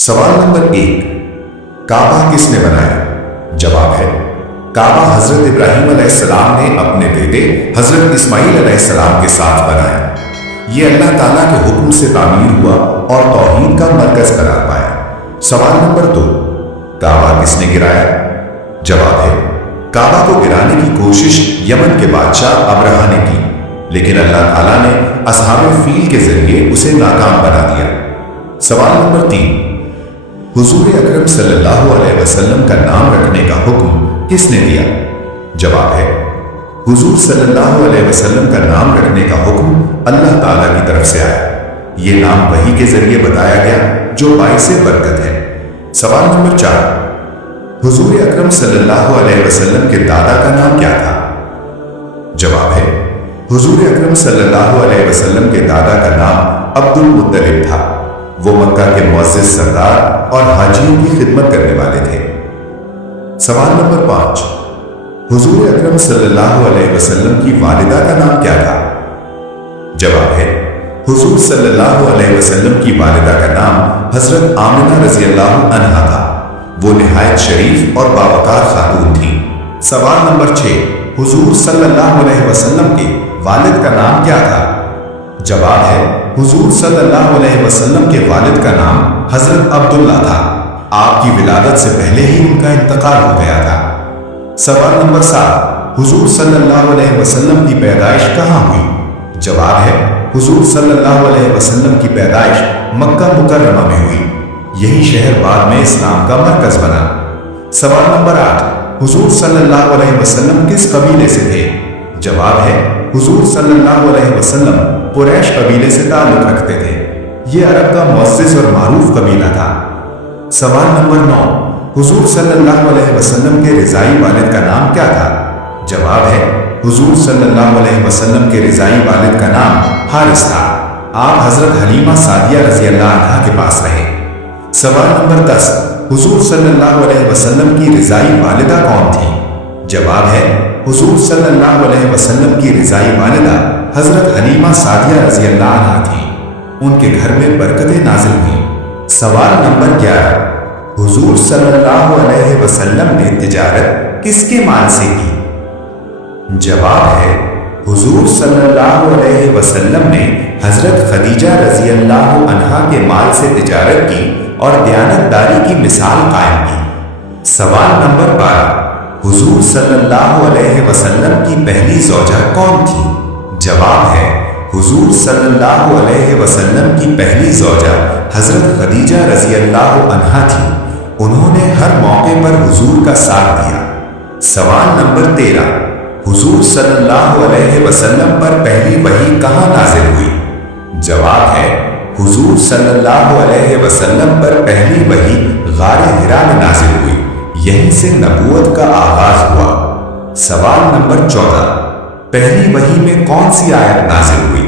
सवाल नंबर 1, काबा किसने बनाया? जवाब है काबा हजरत इब्राहिम अलैहिस्सलाम ने अपने बेटे हजरत इस्माइल अलैहिस्सलाम के साथ बनाया। ये अल्लाह ताला के हुक्म से तामीर हुआ और तौहीद का मरकज करार पाया। सवाल नंबर 2, काबा किसने गिराया? जवाब है काबा को गिराने की कोशिश यमन के बादशाह अबरहा ने की, लेकिन अल्लाह ताला ने असहाबे फील के जरिए उसे नाकाम बना दिया। सवाल नंबर 3, हुजूर अकरम सल्लल्लाहु अलैहि वसल्लम का नाम रखने का हुक्म किसने दिया? जवाब है हुजूर सल्लल्लाहु अलैहि वसल्लम का नाम रखने का हुक्म अल्लाह ताला की तरफ से आया। ये नाम वही के जरिए बताया गया जो बाइसे बरकत है। सवाल नंबर 4, हुजूर अकरम सल्लल्लाहु अलैहि वसल्लम के दादा का नाम क्या था? जवाब है हुजूर अकरम सल्लल्लाहु अलैहि वसल्लम के दादा का नाम अब्दुल मुत्तलिब था। वो मक्का के मुअज्जिज सरदार और हाजियों की खिदमत करने वाले थे। सवाल नंबर 5, हुजूर अकरम सल्लल्लाहु अलैहि वसल्लम की वालिदा का नाम क्या था? जवाब है हुजूर सल्लल्लाहु अलैहि वसल्लम की वालिदा का नाम हजरत आमिना रज़ियल्लाहु अन्हा था। वो निहायत शरीफ और बावकार खातून थी। सवाल नंबर 6, हुजूर सल्लल्लाहु अलैहि वसल्लम के वालिद का नाम क्या था? जवाब है हुजूर सल्लल्लाहु अलैहि वसल्लम के वालिद का नाम हजरत अब्दुल्ला था। आपकी विलादत से पहले ही उनका इंतकाल हो गया था। सवाल नंबर 7, हुजूर सल्लल्लाहु अलैहि वसल्लम की पैदाइश कहाँ हुई? जवाब है हुजूर सल्लल्लाहु अलैहि वसल्लम की पैदाइश मक्का मुकर्रमा में हुई। यही शहर बाद में इस्लाम का मरकज बना। सवाल नंबर 8, हुजूर सल्लल्लाहु अलैहि वसल्लम किस कबीले से थे? जवाब है हुजूर सल्लल्लाहु अलैहि वसल्लम कुरैश कबीले से ताल्लुक रखते थे। ये अरब का मुअज्जिज और मारूफ कबीला था। सवाल नंबर 9, हुजूर सल्लल्लाहु अलैहि वसल्लम के रिजाई वालिद का नाम क्या था? जवाब है हुजूर सल्लल्लाहु अलैहि वसल्लम के रिजाई वालिद का नाम हारिस था। आप हजरत हलीमा सादिया रज़ियल्लाहु अन्हा के पास रहे। सवाल नंबर 10, हुजूर सल्लल्लाहु अलैहि वसल्लम की रिजाई वालिदा कौन थी? जवाब है हुजूर सल्लल्लाहु अलैहि वसल्लम की रिजाई वालिदा हजरत हलीमा सादिया रज़ियल्लाहु अन्हा थी। उनके घर में बरकतें नाजिल हुई। सवाल नंबर 11, हुजूर सल्लल्लाहु अलैहि वसल्लम ने तिजारत किसके माल से की? जवाब है हुजूर सल्लल्लाहु अलैहि वसल्लम ने हजरत खदीजा रज़ियल्लाहु अन्हा के माल से तिजारत की और दयानतदारी की मिसाल कायम की। सवाल नंबर 12, हुजूर सल्लल्लाहु अलैहि वसल्लम की पहली ज़ौजा कौन थी? जवाब है हुजूर सल्लल्लाहु अलैहि वसल्लम की पहली ज़ौजा हजरत खदीजा रज़ियल्लाहु अन्हा थी। उन्होंने हर मौके पर हुजूर का साथ दिया। सवाल नंबर 13, हुजूर सल्लल्लाहु अलैहि वसल्लम पर पहली वही कहाँ नाजिल हुई? जवाब है हुजूर सल्लल्लाहु अलैहि वसल्लम पर पहली वही गारे हिरा में नाजिल हुई। यहीं से नबूवत का आगाज हुआ। सवाल नंबर 14, पहली वही में कौन सी आयत नाजिल हुई?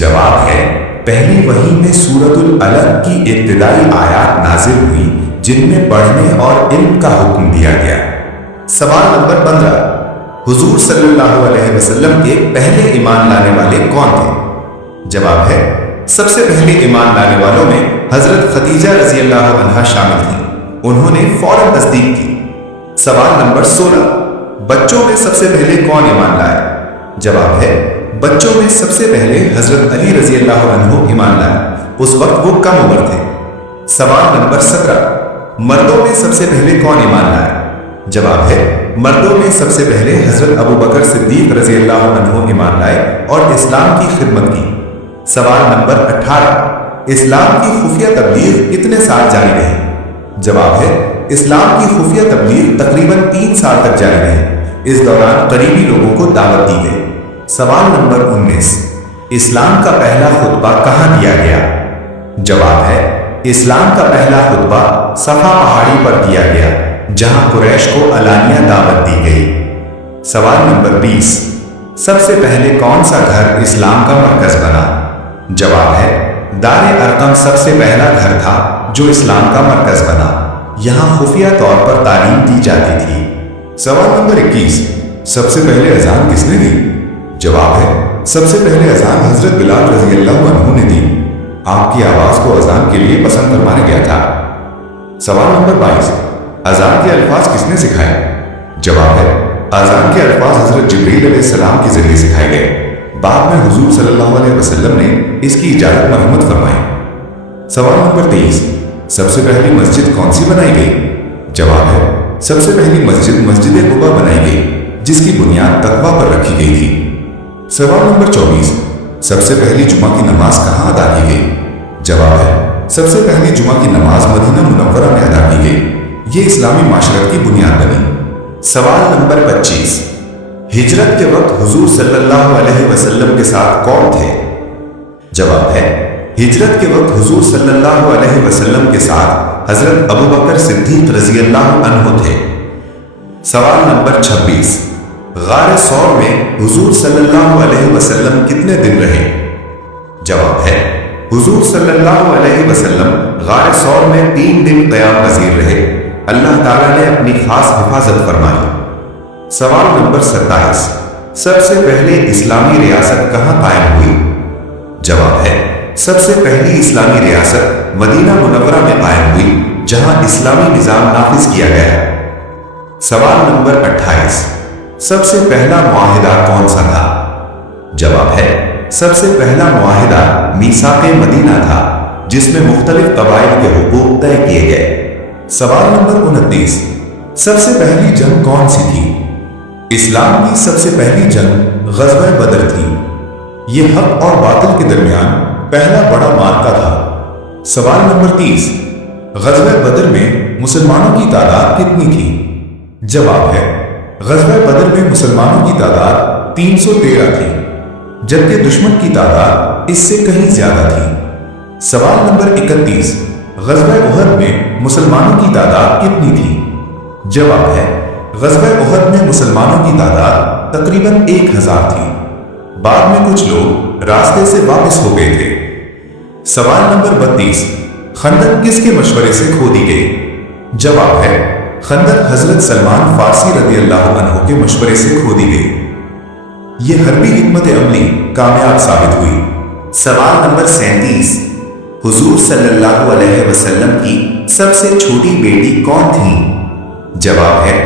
जवाब है पहली वही में सूरतुल अलग की इब्तिदाई आयत नाजिल हुई, जिनमें पढ़ने और इल्म का हुक्म दिया गया। सवाल नंबर 15, हुजूर सल्लल्लाहु अलैहि वसल्लम के पहले ईमान लाने वाले कौन थे? जवाब है सबसे पहले ईमान लाने वालों में हजरत खदीजा रज़ियल्लाहु अन्हा शामिल थी। उन्होंने फौरन तस्दीक की। सवाल नंबर 16, बच्चों में सबसे पहले कौन ईमान लाया? जवाब है बच्चों में सबसे पहले हजरत अली रज़ियल्लाहु अन्हु ईमान लाया। उस वक्त वो कम उम्र थे। सवाल नंबर 17, मर्दों में सबसे पहले कौन ईमान लाया? जवाब है मर्दों में सबसे पहले हजरत अबू बकर सिद्दीक रज़ियल्लाहु अन्हु ईमान लाए और इस्लाम की खिदमत की। सवाल नंबर 18, इस्लाम की खुफिया तबलीग कितने साल जारी रही? जवाब है इस्लाम की खुफिया तबलीग तकरीबन 3 साल तक जारी रही। इस दौरान करीबी लोगों को दावत दी गई। सवाल नंबर 19, इस्लाम का पहला खुतबा कहाँ दिया गया? जवाब है इस्लाम का पहला खुतबा सफा पहाड़ी पर दिया गया, जहां कुरैश को अलानिया दावत दी गई। सवाल नंबर 20, सबसे पहले कौन सा घर इस्लाम का मरकज बना? जवाब है दारे अरकम सबसे पहला घर था जो इस्लाम का मरकज बना। यहाँ खुफिया तौर पर तालीम दी जाती थी। सवाल नंबर 21, सबसे पहले अजान किसने दी? जवाब है सबसे पहले अजान हजरत बिलाल रज़ियल्लाहु अन्हु ने दी। آپ کی آواز کو اذان کے لیے پسند فرمایا گیا تھا؟ سوال نمبر 22، اذان کے الفاظ کس نے سکھائے؟ جواب ہے اذان کے الفاظ حضرت جبریل علیہ السلام کے ذریعے سکھائے گئے، بعد میں حضور صلی اللہ علیہ وسلم نے اس کی اجازت مرحمت فرمائی۔ سوال نمبر 23، سب سے پہلی مسجد کون سی بنائی گئی؟ جواب ہے سب سے پہلی مسجد مسجد قباء بنائی گئی، جس کی بنیاد تقویٰ پر رکھی گئی تھی۔ سوال نمبر 24، سب سے پہلی جمعہ کی نماز کہاں ادا کی گئی؟ جواب ہے سب سے پہلی جمعہ کی نماز مدینہ منورہ میں ادا کی گئی، یہ اسلامی معاشرت کی بنیاد بنی۔ سوال نمبر 25، ہجرت کے وقت حضور صلی اللہ علیہ وسلم کے ساتھ کون تھے؟ جواب ہے ہجرت کے وقت حضور صلی اللہ علیہ وسلم کے ساتھ حضرت ابوبکر صدیق رضی اللہ عنہ تھے۔ سوال نمبر 26، غار ثور میں حضور صلی اللہ علیہ وسلم کتنے دن رہے؟ جواب ہے حضور صلی اللہ علیہ وسلم غار ثور میں 3 دن قیام پذیر رہے، اللہ تعالیٰ نے اپنی خاص حفاظت فرمائی۔ سوال نمبر 27، سب سے پہلے اسلامی ریاست کہاں قائم ہوئی؟ جواب ہے سب سے پہلی اسلامی ریاست مدینہ منورہ میں قائم ہوئی، جہاں اسلامی نظام نافذ کیا گیا۔ سوال نمبر 28، سب سے پہلا معاہدہ کون سا تھا؟ جواب ہے سب سے پہلا معاہدہ میثاق مدینہ تھا، جس میں مختلف قبائل کے حقوق طے کیے گئے۔ سوال نمبر 29، سب سے پہلی جنگ کون سی تھی؟ اسلام کی سب سے پہلی جنگ غزوہ بدر تھی، یہ حق اور باطل کے درمیان پہلا بڑا معرکہ تھا۔ سوال نمبر 30، غزوہ بدر میں مسلمانوں کی تعداد کتنی تھی؟ جواب ہے غزوہ بدر میں مسلمانوں کی تعداد 313 تھی، جبکہ دشمن کی تعداد اس سے کہیں زیادہ تھی۔ سوال نمبر 31، غزوہ احد میں مسلمانوں کی تعداد کتنی تھی؟ جواب ہے غزوہ احد میں مسلمانوں کی تعداد تقریباً 1000 تھی، بعد میں کچھ لوگ راستے سے واپس ہو گئے تھے۔ سوال نمبر 32، خندق کس کے مشورے سے کھودی گئی؟ جواب ہے خندق حضرت سلمان فارسی رضی اللہ عنہ کے مشورے سے کھودی گئی، یہ حربی حکمت عملی کامیاب ثابت ہوئی۔ سوال نمبر 37، حضور صلی اللہ علیہ وسلم کی سب سے چھوٹی بیٹی کون تھی؟ جواب ہے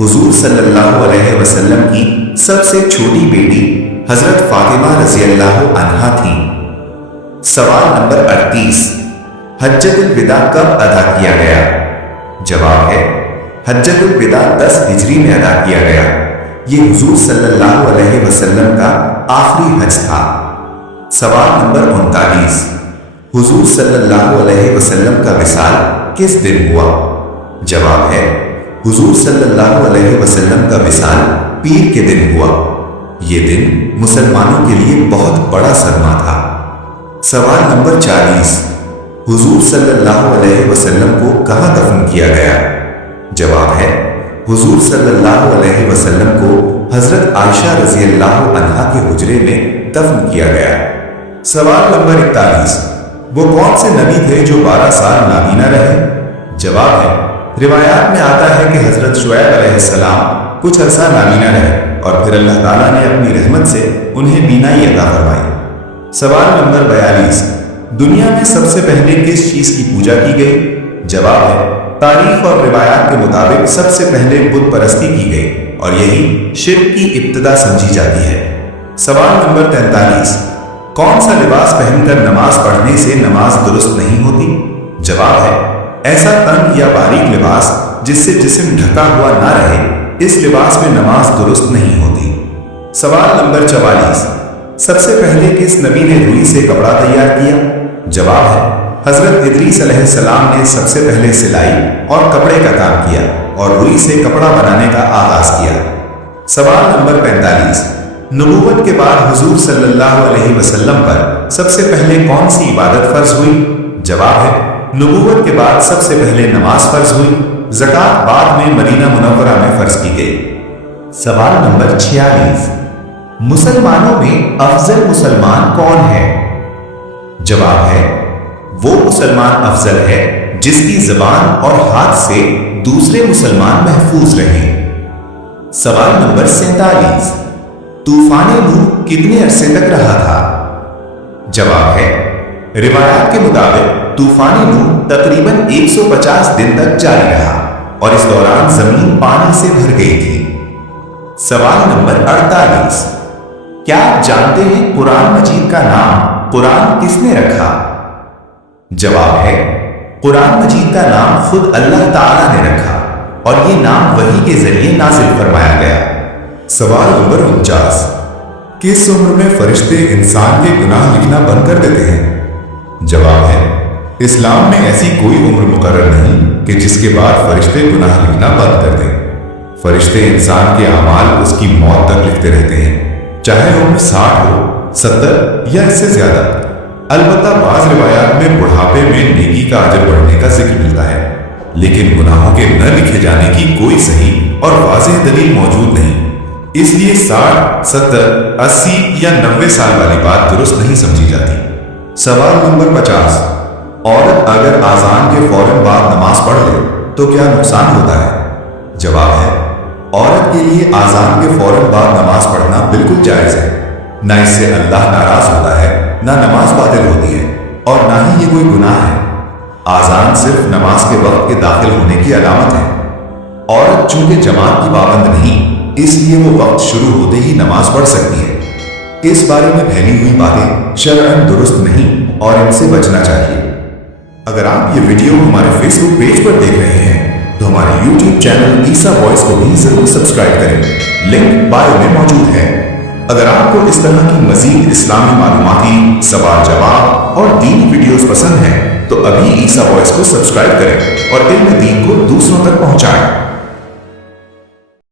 حضور صلی اللہ علیہ وسلم کی سب سے چھوٹی بیٹی حضرت فاطمہ رضی اللہ عنہا تھی۔ سوال نمبر 38، حجۃ الوداع کب ادا کیا گیا؟ جواب ہے حجۃ الوداع 10 ہجری میں ادا کیا گیا، یہ حضور صلی اللہ علیہ وسلم کا آخری حج تھا۔ سوال نمبر 39، حضور صلی اللہ علیہ وسلم کا وصال کس دن ہوا؟ جواب ہے حضور صلی اللہ علیہ وسلم کا وصال پیر کے دن ہوا، یہ دن مسلمانوں کے لیے بہت بڑا صدمہ تھا۔ سوال نمبر 40، حضور صلی اللہ علیہ وسلم کو کہاں دفن کیا گیا؟ جواب ہے حضور صلی اللہ علیہ وسلم کو حضرت عائشہ رضی اللہ عنہا کے حجرے میں دفن کیا گیا۔ سوال نمبر 41، وہ کون سے نبی تھے جو 12 سال نابینا رہے؟ جواب ہے روایات میں آتا ہے کہ حضرت شعیب علیہ السلام کچھ عرصہ نابینا رہے اور پھر اللہ تعالیٰ نے اپنی رحمت سے انہیں بینائی عطا فرمائی۔ سوال نمبر 42، دنیا میں سب سے پہلے کس چیز کی پوجا کی گئی؟ جواب ہے تاریخ اور روایات کے مطابق سب سے پہلے بت پرستی کی گئی اور یہی شرک کی ابتدا سمجھی جاتی ہے۔ سوال نمبر 43، کون سا لباس پہن کر نماز پڑھنے سے نماز درست نہیں ہوتی؟ جواب ہے ایسا تنگ یا باریک لباس جس سے جسم ڈھکا ہوا نہ رہے، اس لباس میں نماز درست نہیں ہوتی۔ سوال نمبر 44، سب سے پہلے کس نبی نے روئی سے کپڑا تیار کیا؟ جواب ہے حضرت ادریس علیہ السلام نے سب سے پہلے سلائی اور کپڑے کا کام کیا اور روئی سے کپڑا بنانے کا آغاز کیا۔ سوال نمبر 45، نبوت کے بعد حضور صلی اللہ علیہ وسلم پر سب سے پہلے کون سی عبادت فرض ہوئی؟ جواب ہے نبوت کے بعد سب سے پہلے نماز فرض ہوئی، زکوٰۃ بعد میں مدینہ منورہ میں فرض کی گئی۔ سوال نمبر 46، مسلمانوں میں افضل مسلمان کون ہے؟ جواب ہے وہ مسلمان افضل ہے جس کی زبان اور ہاتھ سے دوسرے مسلمان محفوظ رہیں۔ سوال نمبر 47، طوفان نوح کتنے عرصے تک رہا تھا؟ جواب ہے रिवायात के मुताबिक तूफानी नूह तकरीबन 150 दिन तक जारी रहा और इस दौरान जमीन पानी से भर गई थी। सवाल नंबर 48, क्या आप जानते हैं कुरान मजीद का नाम कुरान किसने रखा? जवाब है, कुरान मजीद का नाम खुद अल्लाह ताला ने रखा और ये नाम वही के जरिए नाजिल फरमाया गया। सवाल नंबर 49, किस उम्र में फरिश्ते इंसान के गुनाह लिखना बंद कर देते हैं? जवाब है, इस्लाम में ऐसी कोई उम्र मुकर्रर नहीं कि जिसके बाद फरिश्ते गुनाह लिखना बंद कर दें। फरिश्ते इंसान के अमाल उसकी मौत तक लिखते रहते हैं, चाहे उम्र 60 हो, 70 या इससे ज्यादा। अलबत्ता बाज़ रिवायात में बुढ़ापे में नेकी का अजर बढ़ने का जिक्र मिलता है, लेकिन गुनाहों के न लिखे जाने की कोई सही और वाज़ेह दलील मौजूद नहीं। इसलिए 60, 70, 80 या 90 साल वाली बात दुरुस्त नहीं समझी जाती। सवाल नंबर 50, औरत अगर आजान के फौरन बाद नमाज पढ़ ले तो क्या नुकसान होता है? जवाब है, औरत के लिए आजान के फौरन बाद नमाज पढ़ना बिल्कुल जायज है। ना इससे अल्लाह नाराज होता है, ना नमाज बातिल होती है और ना ही ये कोई गुनाह है। आजान सिर्फ नमाज के वक्त के दाखिल होने की अलामत है। औरत चूंकि जमात की पाबंद नहीं, इसलिए वो वक्त शुरू होते ही नमाज पढ़ सकती है। इस बारे में फैली हुई बातें शरअन दुरुस्त नहीं और इनसे बचना चाहिए। अगर आप ये वीडियो हमारे फेसबुक पेज पर देख रहे हैं तो हमारे यूट्यूब चैनल ईसा वॉइस को भी जरूर सब्सक्राइब करें, लिंक बायो में मौजूद है। अगर आपको इस तरह की मजीद इस्लामी मालूमाती सवाल जवाब और दीनी वीडियोस पसंद हैं तो अभी ईसा वॉइस को सब्सक्राइब करें और इल्म दीन को दूसरों तक पहुंचाएं।